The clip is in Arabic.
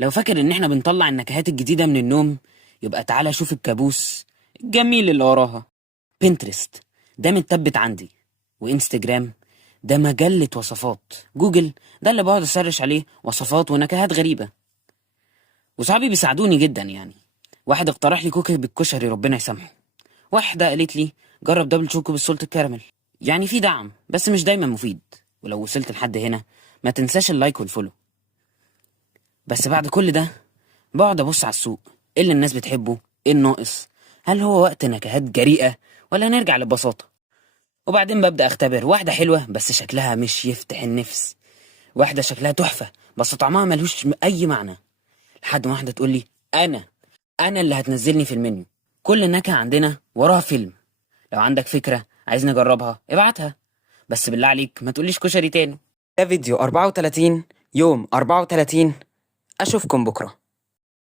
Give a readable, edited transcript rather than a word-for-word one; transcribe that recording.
لو فاكر ان احنا بنطلع النكهات الجديدة من النوم، يبقى تعالى شوف الكابوس الجميل اللي وراها. بنترست ده متثبت عندي، وانستجرام ده مجلة وصفات، جوجل ده اللي بقعد اسرش عليه وصفات ونكهات غريبة، وصحابي بيساعدوني جدا يعني. واحد اقترح لي كوكي بالكشري ربنا يسامحه، واحدة قالت لي جرب دبل شوكو بالسولت الكراميل. يعني في دعم بس مش دايما مفيد. ولو وصلت لحد هنا ما تنساش اللايك والفولو. بس بعد كل ده بقعد ابص على السوق، ايه اللي الناس بتحبه، ايه الناقص، هل هو وقت نكهات جريئة ولا نرجع للبساطة؟ وبعدين ببدأ اختبر واحدة حلوة بس شكلها مش يفتح النفس، واحدة شكلها تحفة بس طعمها ملوش اي معنى، لحد ما واحدة تقول لي انا اللي هتنزلني في المنيو. كل نكهة عندنا وراها فيلم. لو عندك فكرة عايز نجربها ابعتها، بس بالله عليك ما تقوليش كشري تاني. ده فيديو 34 يوم 34. أشوفكم بكرة.